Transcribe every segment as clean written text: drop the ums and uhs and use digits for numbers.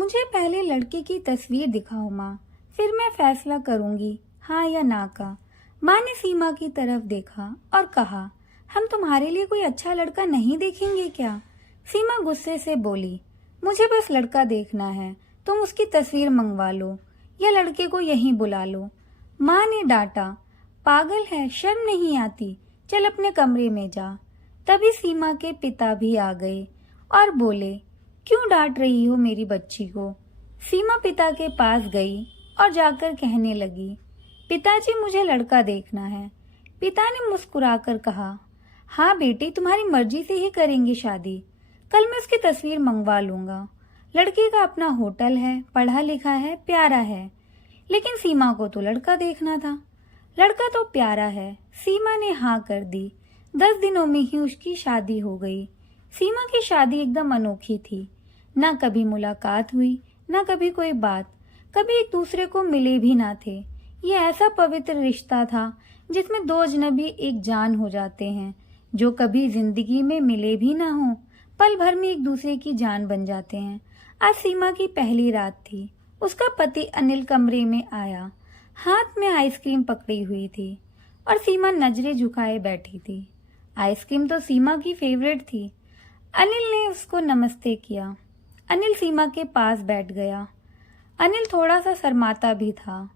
मुझे पहले लड़के की तस्वीर दिखाओ माँ, फिर मैं फैसला करूंगी हाँ या ना का। माँ ने सीमा की तरफ देखा और कहा, हम तुम्हारे लिए कोई अच्छा लड़का नहीं देखेंगे क्या? सीमा गुस्से से बोली, मुझे बस लड़का देखना है, तुम उसकी तस्वीर मंगवा लो या लड़के को यहीं बुला लो। माँ ने डांटा, पागल है, शर्म नहीं आती, चल अपने कमरे में जा। तभी सीमा के पिता भी आ गए और बोले, क्यों डांट रही हो मेरी बच्ची को? सीमा पिता के पास गई और जाकर कहने लगी, पिताजी मुझे लड़का देखना है। पिता ने मुस्कुराकर कहा, हाँ बेटी, तुम्हारी मर्जी से ही करेंगे शादी। कल मैं उसकी तस्वीर मंगवा लूंगा। लड़के का अपना होटल है, पढ़ा लिखा है, प्यारा है। लेकिन सीमा को तो लड़का देखना था। लड़का तो प्यारा है। सीमा ने हाँ कर दी। 10 दिनों में ही उसकी शादी हो गई। सीमा की शादी एकदम अनोखी थी। ना कभी मुलाकात हुई, ना कभी कोई बात, कभी एक दूसरे को मिले भी ना थे। ये ऐसा पवित्र रिश्ता था जिसमें दो अजनबी एक जान हो जाते हैं, जो कभी जिंदगी में मिले भी ना हो, पल भर में एक दूसरे की जान बन जाते हैं। आज सीमा की पहली रात थी। उसका पति अनिल कमरे में आया, हाथ में आइसक्रीम पकड़ी हुई थी और सीमा नजरें झुकाए बैठी थी। आइसक्रीम तो सीमा की फेवरेट थी। अनिल ने उसको नमस्ते किया। अनिल सीमा के पास बैठ गया। अनिल थोड़ा सा शर्माता भी था।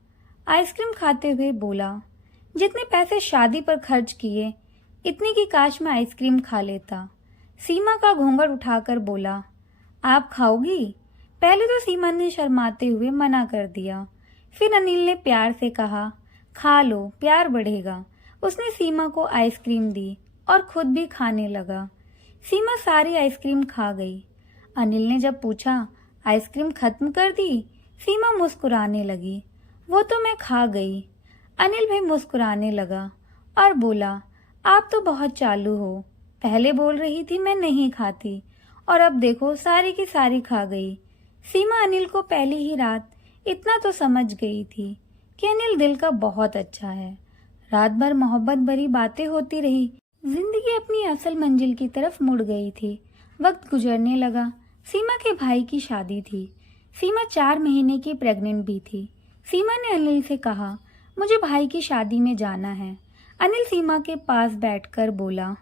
आइसक्रीम खाते हुए बोला, जितने पैसे शादी पर खर्च किए, इतने की काश मैं आइसक्रीम खा लेता। सीमा का घूंघट उठाकर बोला, आप खाओगी? पहले तो सीमा ने शर्माते हुए मना कर दिया। फिर अनिल ने प्यार से कहा, खा लो, प्यार बढ़ेगा। उसने सीमा को आइसक्रीम दी और खुद भी खाने लगा। सीमा सारी आइसक्रीम खा गई। अनिल ने जब पूछा, आइसक्रीम खत्म कर दी? सीमा मुस्कुराने लगी, वो तो मैं खा गई। अनिल भी मुस्कुराने लगा और बोला, आप तो बहुत चालू हो। पहले बोल रही थी मैं नहीं खाती और अब देखो सारी की सारी खा गई। सीमा अनिल को पहली ही रात इतना तो समझ गई थी कि अनिल दिल का बहुत अच्छा है। रात भर मोहब्बत भरी बातें होती रही। जिंदगी अपनी असल मंजिल की तरफ मुड़ गई थी। वक्त गुजरने लगा। सीमा के भाई की शादी थी। सीमा 4 महीने की प्रेग्नेंट भी थी। सीमा ने अनिल से कहा, मुझे भाई की शादी में जाना है। अनिल सीमा के पास बैठकर बोला,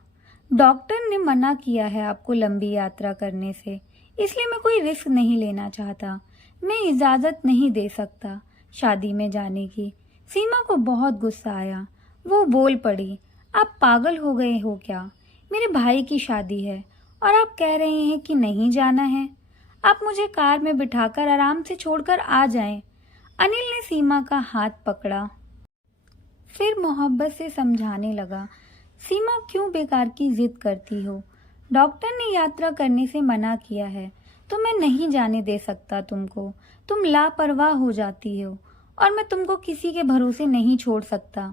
डॉक्टर ने मना किया है आपको लंबी यात्रा करने से, इसलिए मैं कोई रिस्क नहीं लेना चाहता। मैं इजाज़त नहीं दे सकता शादी में जाने की। सीमा को बहुत गुस्सा आया। वो बोल पड़ी, आप पागल हो गए हो क्या? मेरे भाई की शादी है और आप कह रहे हैं कि नहीं जाना है। आप मुझे कार में बिठाकर आराम से छोड़कर आ जाएं। अनिल ने सीमा का हाथ पकड़ा, फिर मोहब्बत से समझाने लगा, सीमा क्यों बेकार की जिद करती हो? डॉक्टर ने यात्रा करने से मना किया है तो मैं नहीं जाने दे सकता तुमको। तुम लापरवाह हो जाती हो और मैं तुमको किसी के भरोसे नहीं छोड़ सकता।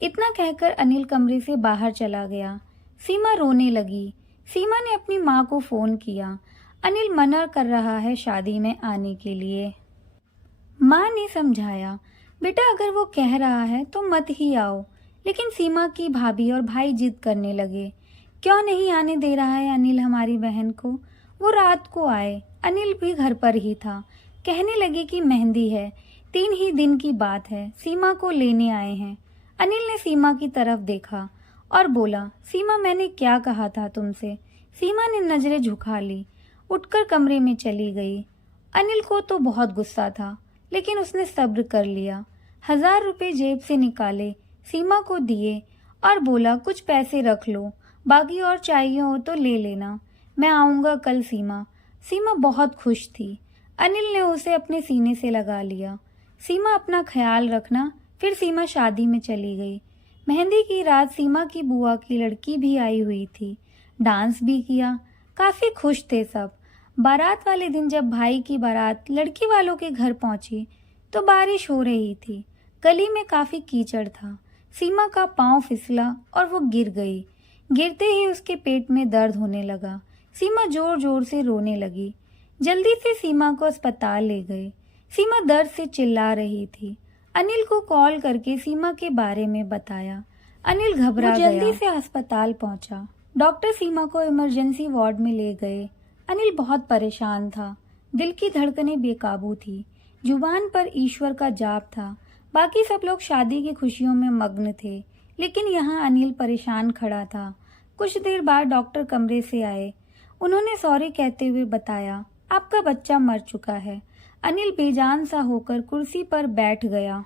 इतना कहकर अनिल कमरे से बाहर चला गया। सीमा रोने लगी। सीमा ने अपनी माँ को फोन किया। अनिल मना कर रहा है शादी में आने के लिए। माँ ने समझाया, बेटा अगर वो कह रहा है तो मत ही आओ। लेकिन सीमा की भाभी और भाई जिद करने लगे, क्यों नहीं आने दे रहा है अनिल हमारी बहन को? वो रात को आए। अनिल भी घर पर ही था। कहने लगे कि मेहंदी है, 3 ही दिन की बात है, सीमा को लेने आए हैं। अनिल ने सीमा की तरफ देखा और बोला, सीमा मैंने क्या कहा था तुमसे? सीमा ने नजरें झुका ली, उठकर कमरे में चली गई। अनिल को तो बहुत गुस्सा था, लेकिन उसने सब्र कर लिया। 1000 रुपए जेब से निकाले, सीमा को दिए और बोला, कुछ पैसे रख लो, बाकी और चाहिए हो तो ले लेना, मैं आऊँगा कल। सीमा बहुत खुश थी। अनिल ने उसे अपने सीने से लगा लिया। सीमा अपना ख्याल रखना। फिर सीमा शादी में चली गई। मेहंदी की रात सीमा की बुआ की लड़की भी आई हुई थी। डांस भी किया। काफी खुश थे सब। बारात वाले दिन जब भाई की बारात लड़की वालों के घर पहुंची तो बारिश हो रही थी। गली में काफी कीचड़ था। सीमा का पांव फिसला और वो गिर गई। गिरते ही उसके पेट में दर्द होने लगा। सीमा जोर जोर से रोने लगी। जल्दी से सीमा को अस्पताल ले गए। सीमा दर्द से चिल्ला रही थी। अनिल को कॉल करके सीमा के बारे में बताया। अनिल घबरा गया। जल्दी से अस्पताल पहुंचा। डॉक्टर सीमा को इमरजेंसी वार्ड में ले गए। अनिल बहुत परेशान था। दिल की धड़कनें बेकाबू थी। जुबान पर ईश्वर का जाप था। बाकी सब लोग शादी की खुशियों में मग्न थे, लेकिन यहाँ अनिल परेशान खड़ा था। कुछ देर बाद डॉक्टर कमरे से आए। उन्होंने सॉरी कहते हुए बताया, आपका बच्चा मर चुका है। अनिल बेजान सा होकर कुर्सी पर बैठ गया।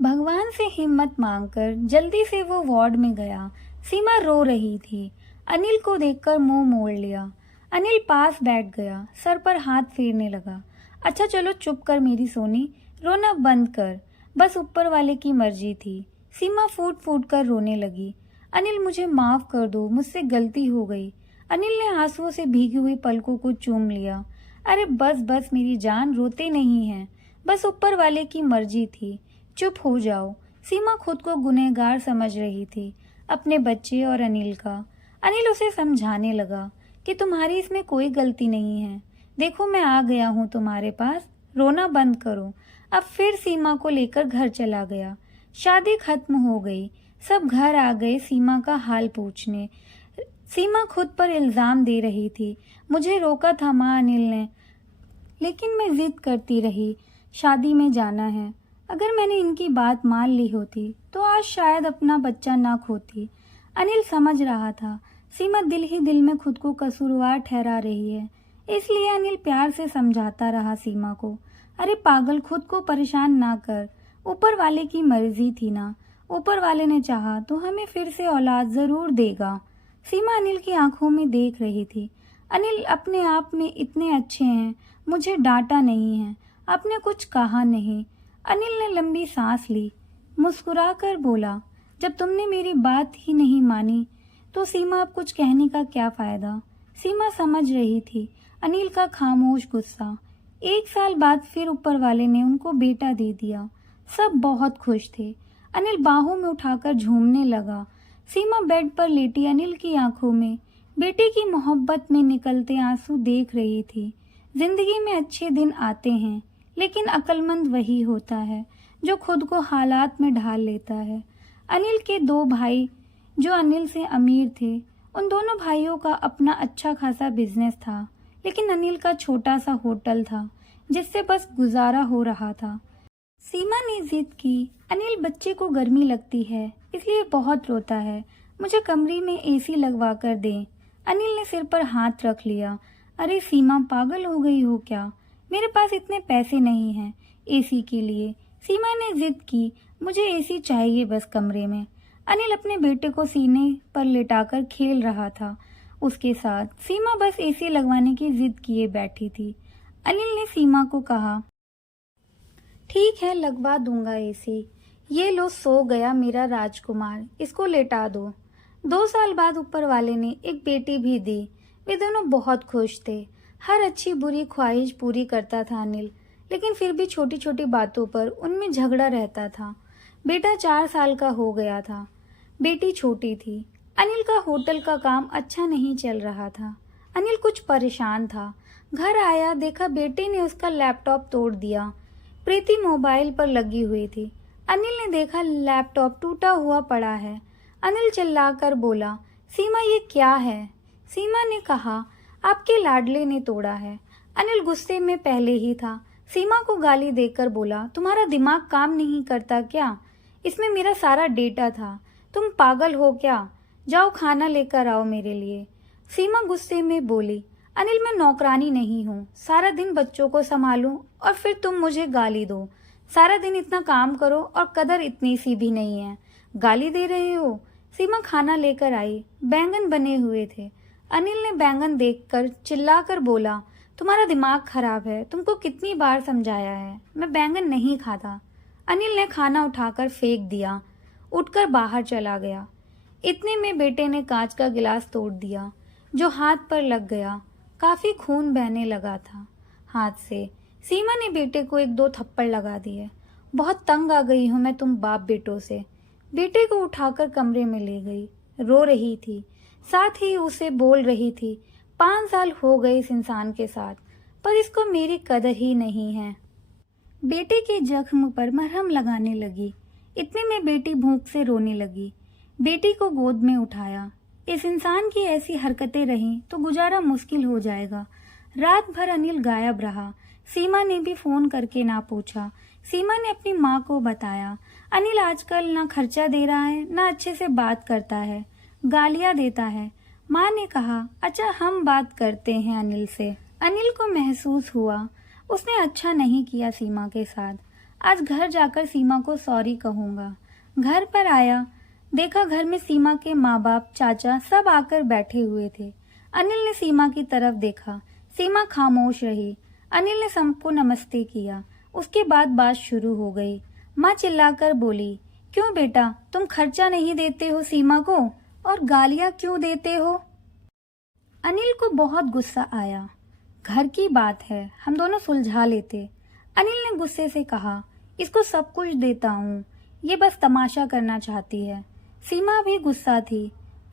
भगवान से हिम्मत मांगकर जल्दी से वो वार्ड में गया। सीमा रो रही थी। अनिल को देखकर मुंह मोड़ लिया। अनिल पास बैठ गया, सर पर हाथ फेरने लगा। अच्छा चलो चुप कर मेरी सोनी, रोना बंद कर, बस ऊपर वाले की मर्जी थी। सीमा फूट फूट कर रोने लगी। अनिल मुझे माफ कर दो, मुझसे गलती हो गई। अनिल ने आंसुओं से भीगी हुई पलकों को चूम लिया। अरे बस बस मेरी जान, रोते नहीं हैं, बस ऊपर वाले की मर्जी थी, चुप हो जाओ। सीमा खुद को गुनहगार समझ रही थी, अपने बच्चे और अनिल का। अनिल उसे समझाने लगा कि तुम्हारी इसमें कोई गलती नहीं है। देखो मैं आ गया हूँ तुम्हारे पास, रोना बंद करो। अब फिर सीमा को लेकर घर चला गया। शादी खत्म हो गई। सब घर आ गए सीमा का हाल पूछने। सीमा खुद पर इल्जाम दे रही थी, मुझे रोका था माँ अनिल ने, लेकिन मैं जिद करती रही, शादी में जाना है। अगर मैंने इनकी बात मान ली होती तो आज शायद अपना बच्चा ना खोती। अनिल समझ रहा था सीमा दिल ही दिल में खुद को कसूरवार ठहरा रही है, इसलिए अनिल प्यार से समझाता रहा सीमा को। अरे पागल, खुद को परेशान ना कर, ऊपर वाले की मर्जी थी ना, ऊपर वाले ने चाहा तो हमें फिर से औलाद जरूर देगा। सीमा अनिल की आंखों में देख रही थी। अनिल अपने आप में इतने अच्छे हैं, मुझे डांटा नहीं है, आपने कुछ कहा नहीं। अनिल ने लंबी सांस ली, मुस्कुराकर बोला, जब तुमने मेरी बात ही नहीं मानी तो सीमा अब कुछ कहने का क्या फायदा। सीमा समझ रही थी अनिल का खामोश गुस्सा। 1 साल बाद फिर ऊपर वाले ने उनको बेटा दे दिया। सब बहुत खुश थे। अनिल बाहों में उठाकर झूमने लगा। सीमा बेड पर लेटी अनिल की आंखों में बेटे की मोहब्बत में निकलते आंसू देख रही थी। जिंदगी में अच्छे दिन आते हैं, लेकिन अक्लमंद वही होता है जो खुद को हालात में ढाल लेता है। अनिल के 2 भाई जो अनिल से अमीर थे, उन दोनों भाइयों का अपना अच्छा खासा बिजनेस था, लेकिन अनिल का छोटा सा होटल था जिससे बस गुजारा हो रहा था। सीमा ने जिद की, अनिल बच्चे को गर्मी लगती है इसलिए बहुत रोता है, मुझे कमरे में एसी लगवा कर दें। अनिल ने सिर पर हाथ रख लिया। अरे सीमा, पागल हो गई हो क्या? मेरे पास इतने पैसे नहीं हैं एसी के लिए। सीमा ने जिद की, मुझे एसी चाहिए बस कमरे में। अनिल अपने बेटे को सीने पर लिटाकर खेल रहा था उसके साथ। सीमा बस एसी लगवाने की जिद किए बैठी थी। अनिल ने सीमा को कहा, ठीक है लगवा दूंगा एसी, ये लो सो गया मेरा राजकुमार, इसको लेटा दो। 2 साल बाद ऊपर वाले ने एक बेटी भी दी। वे दोनों बहुत खुश थे। हर अच्छी बुरी ख्वाहिश पूरी करता था अनिल, लेकिन फिर भी छोटी छोटी बातों पर उनमें झगड़ा रहता था। बेटा 4 साल का हो गया था, बेटी छोटी थी। अनिल का होटल का काम अच्छा नहीं चल रहा था। अनिल कुछ परेशान था। घर आया, देखा बेटे ने उसका लैपटॉप तोड़ दिया। प्रीति मोबाइल पर लगी हुई थी। अनिल ने देखा लैपटॉप टूटा हुआ पड़ा है। अनिल चिल्लाकर बोला, सीमा ये क्या है? सीमा ने कहा, आपके लाडले ने तोड़ा है। अनिल गुस्से में पहले ही था। सीमा को गाली देकर बोला, तुम्हारा दिमाग काम नहीं करता क्या? इसमें मेरा सारा डेटा था, तुम पागल हो क्या? जाओ खाना लेकर आओ मेरे लिए। सीमा गुस्से में बोली, अनिल मैं नौकरानी नहीं हूँ, सारा दिन बच्चों को संभालूं और फिर तुम मुझे गाली दो। सारा दिन इतना काम करो और कदर इतनी सी भी नहीं है, गाली दे रहे हो। सीमा खाना लेकर आई। बैंगन बने हुए थे। अनिल ने बैंगन देखकर चिल्लाकर बोला, तुम्हारा दिमाग खराब है, तुमको कितनी बार समझाया है, मैं बैंगन नहीं खाता। अनिल ने खाना उठाकर फेंक दिया, उठकर बाहर चला गया। इतने में बेटे ने कांच का गिलास तोड़ दिया, जो हाथ पर लग गया। काफी खून बहने लगा था हाथ से। सीमा ने बेटे को 1-2 थप्पड़ लगा दिए। बहुत तंग आ गई हूँ मैं तुम बाप बेटों से। बेटे को उठाकर कमरे में ले गई। रो रही थी, साथ ही उसे बोल रही थी, 5 साल हो गए इस इंसान के साथ, पर इसको मेरी कदर ही नहीं है। बेटे के जख्म पर मरहम लगाने लगी। इतने में बेटी भूख से रोने लगी। बेटी को गोद में उठाया। इस इंसान की ऐसी हरकतें रहीं तो गुजारा मुश्किल हो जाएगा। रात भर अनिल गायब रहा। सीमा ने भी फोन करके ना पूछा। सीमा ने अपनी माँ को बताया, अनिल आजकल ना खर्चा दे रहा है, ना अच्छे से बात करता है, गालियाँ देता है। माँ ने कहा, अच्छा हम बात करते हैं अनिल से। अनिल को महसूस हुआ उसने अच्छा नहीं किया सीमा के साथ। आज घर जाकर सीमा को सॉरी कहूँगा। घर पर आया, देखा घर में सीमा के माँ बाप, चाचा सब आकर बैठे हुए थे। अनिल ने सीमा की तरफ देखा। सीमा खामोश रही। अनिल ने सबको नमस्ते किया। उसके बाद बात शुरू हो गई। माँ चिल्लाकर बोली, क्यों बेटा, तुम खर्चा नहीं देते हो सीमा को और गालियाँ क्यों देते हो? अनिल को बहुत गुस्सा आया। घर की बात है, हम दोनों सुलझा लेते। अनिल ने गुस्से से कहा, इसको सब कुछ देता हूँ, ये बस तमाशा करना चाहती है। सीमा भी गुस्सा थी।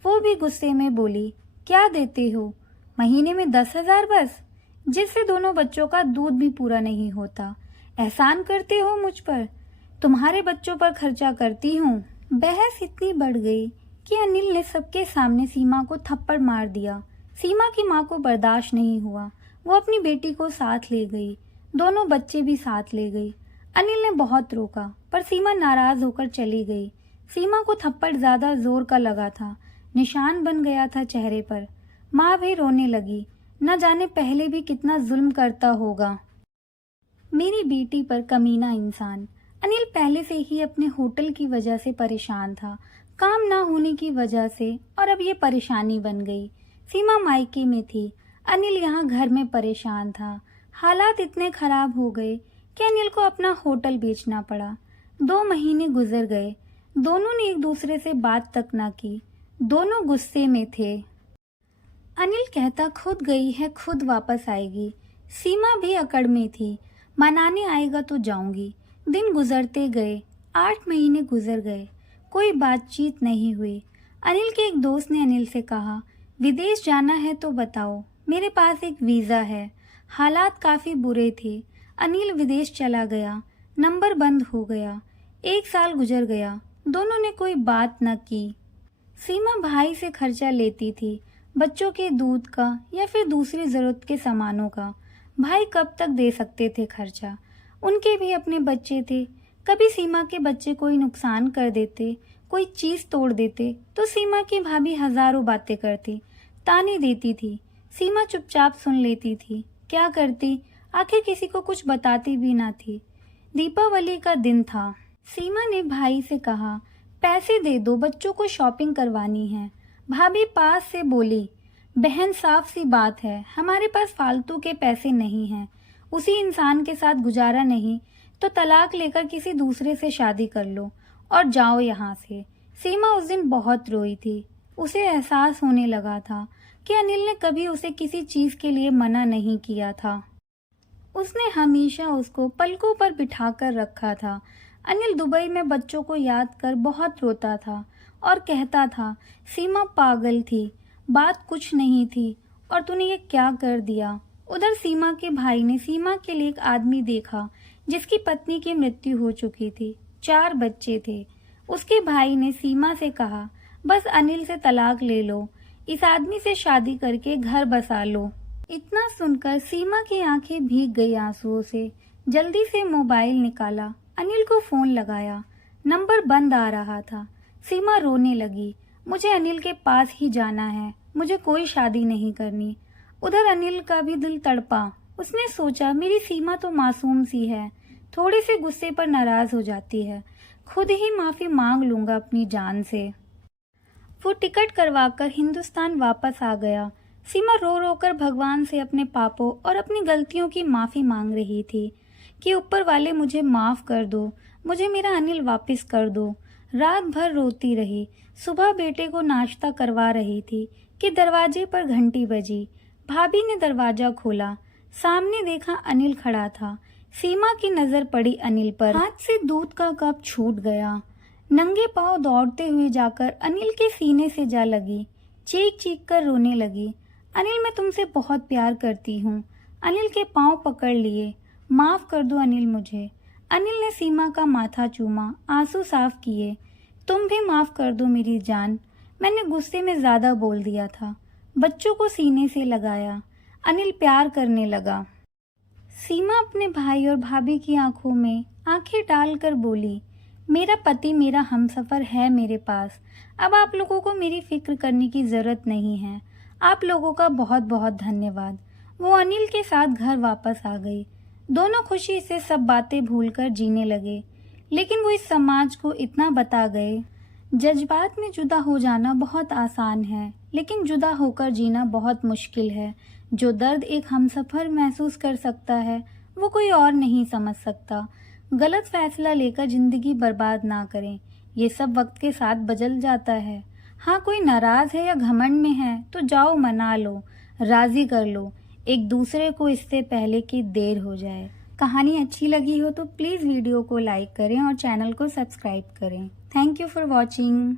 वो भी गुस्से में बोली, क्या देते हो? महीने में 10,000 बस, जिससे दोनों बच्चों का दूध भी पूरा नहीं होता। एहसान करते हो मुझ पर? तुम्हारे बच्चों पर खर्चा करती हूँ। बहस इतनी बढ़ गई कि अनिल ने सबके सामने सीमा को थप्पड़ मार दिया। सीमा की माँ को बर्दाश्त नहीं हुआ। वो अपनी बेटी को साथ ले गई। दोनों बच्चे भी साथ ले गई। अनिल ने बहुत रोका पर सीमा नाराज होकर चली गई। सीमा को थप्पड़ ज्यादा जोर का लगा था, निशान बन गया था चेहरे पर। माँ भी रोने लगी। न जाने पहले भी कितना जुल्म करता होगा मेरी बेटी पर, कमीना इंसान। अनिल पहले से ही अपने होटल की वजह से परेशान था, काम ना होने की वजह से, और अब ये परेशानी बन गई। सीमा मायके में थी, अनिल यहाँ घर में परेशान था। हालात इतने खराब हो गए कि अनिल को अपना होटल बेचना पड़ा। 2 महीने गुजर गए। दोनों ने एक दूसरे से बात तक ना की। दोनों गुस्से में थे। अनिल कहता, खुद गई है खुद वापस आएगी। सीमा भी अकड़ में थी, मनाने आएगा तो जाऊंगी। दिन गुजरते गए। 8 महीने गुजर गए, कोई बातचीत नहीं हुई। अनिल के एक दोस्त ने अनिल से कहा, विदेश जाना है तो बताओ, मेरे पास एक वीज़ा है। हालात काफ़ी बुरे थे। अनिल विदेश चला गया। नंबर बंद हो गया। 1 साल गुजर गया। दोनों ने कोई बात न की। सीमा भाई से खर्चा लेती थी, बच्चों के दूध का या फिर दूसरी ज़रूरत के सामानों का। भाई कब तक दे सकते थे खर्चा? उनके भी अपने बच्चे थे। कभी सीमा के बच्चे कोई नुकसान कर देते, कोई चीज़ तोड़ देते तो सीमा की भाभी हजारों बातें करती, ताने देती थी। सीमा चुपचाप सुन लेती थी। क्या करती, आखिर किसी को कुछ बताती भी ना थी। दीपावली का दिन था। सीमा ने भाई से कहा, पैसे दे दो, बच्चों को शॉपिंग करवानी है। भाभी पास से बोली, बहन साफ सी बात है, हमारे पास फालतू के पैसे नहीं हैं। उसी इंसान के साथ गुजारा नहीं तो तलाक लेकर किसी दूसरे से शादी कर लो और जाओ यहाँ से। सीमा उस दिन बहुत रोई थी। उसे एहसास होने लगा था कि अनिल ने कभी उसे किसी चीज के लिए मना नहीं किया था। उसने हमेशा उसको पलकों पर बिठाकर रखा था। अनिल दुबई में बच्चों को याद कर बहुत रोता था और कहता था, सीमा पागल थी, बात कुछ नहीं थी और तूने ये क्या कर दिया। उधर सीमा के भाई ने सीमा के लिए एक आदमी देखा जिसकी पत्नी की मृत्यु हो चुकी थी, 4 बच्चे थे। उसके भाई ने सीमा से कहा, बस अनिल से तलाक ले लो, इस आदमी से शादी करके घर बसा लो। इतना सुनकर सीमा की आंखें भीग गई आंसुओं से। जल्दी से मोबाइल निकाला, अनिल को फोन लगाया। नंबर बंद आ रहा था। सीमा रोने लगी, मुझे अनिल के पास ही जाना है, मुझे कोई शादी नहीं करनी। उधर अनिल का भी दिल तड़पा। उसने सोचा, मेरी सीमा तो मासूम सी है, थोड़े से गुस्से पर नाराज हो जाती है, खुद ही माफी मांग लूंगा अपनी जान से। वो टिकट करवाकर हिंदुस्तान वापस आ गया। सीमा रो रो कर भगवान से अपने पापों और अपनी गलतियों की माफी मांग रही थी कि ऊपर वाले मुझे माफ कर दो, मुझे मेरा अनिल वापस कर दो। रात भर रोती रही। सुबह बेटे को नाश्ता करवा रही थी कि दरवाजे पर घंटी बजी। भाभी ने दरवाजा खोला। सामने देखा अनिल खड़ा था। सीमा की नजर पड़ी अनिल पर। हाथ से दूध का कप छूट गया। नंगे पांव दौड़ते हुए जाकर अनिल के सीने से जा लगी। चीख चीख कर रोने लगी, अनिल मैं तुमसे बहुत प्यार करती हूँ। अनिल के पांव पकड़ लिए, माफ कर दो अनिल मुझे। अनिल ने सीमा का माथा चूमा, आंसू साफ किए। तुम भी माफ कर दो मेरी जान, मैंने गुस्से में ज्यादा बोल दिया था। बच्चों को सीने से लगाया। अनिल प्यार करने लगा। सीमा अपने भाई और भाभी की आंखों में आंखें डालकर बोली, मेरा पति मेरा हमसफर है मेरे पास। अब आप लोगों को मेरी फिक्र करने की जरूरत नहीं है। आप लोगों का बहुत बहुत धन्यवाद। वो अनिल के साथ घर वापस आ गई। दोनों खुशी से सब बातें भूलकर जीने लगे। लेकिन वो इस समाज को इतना बता गए, जज्बात में जुदा हो जाना बहुत आसान है, लेकिन जुदा होकर जीना बहुत मुश्किल है। जो दर्द एक हमसफर महसूस कर सकता है, वो कोई और नहीं समझ सकता। गलत फैसला लेकर जिंदगी बर्बाद ना करें। ये सब वक्त के साथ बदल जाता है। हाँ, कोई नाराज है या घमंड में है तो जाओ मना लो, राजी कर लो एक दूसरे को, इससे पहले कि देर हो जाए। कहानी अच्छी लगी हो तो प्लीज़ वीडियो को लाइक करें और चैनल को सब्सक्राइब करें। Thank you for watching.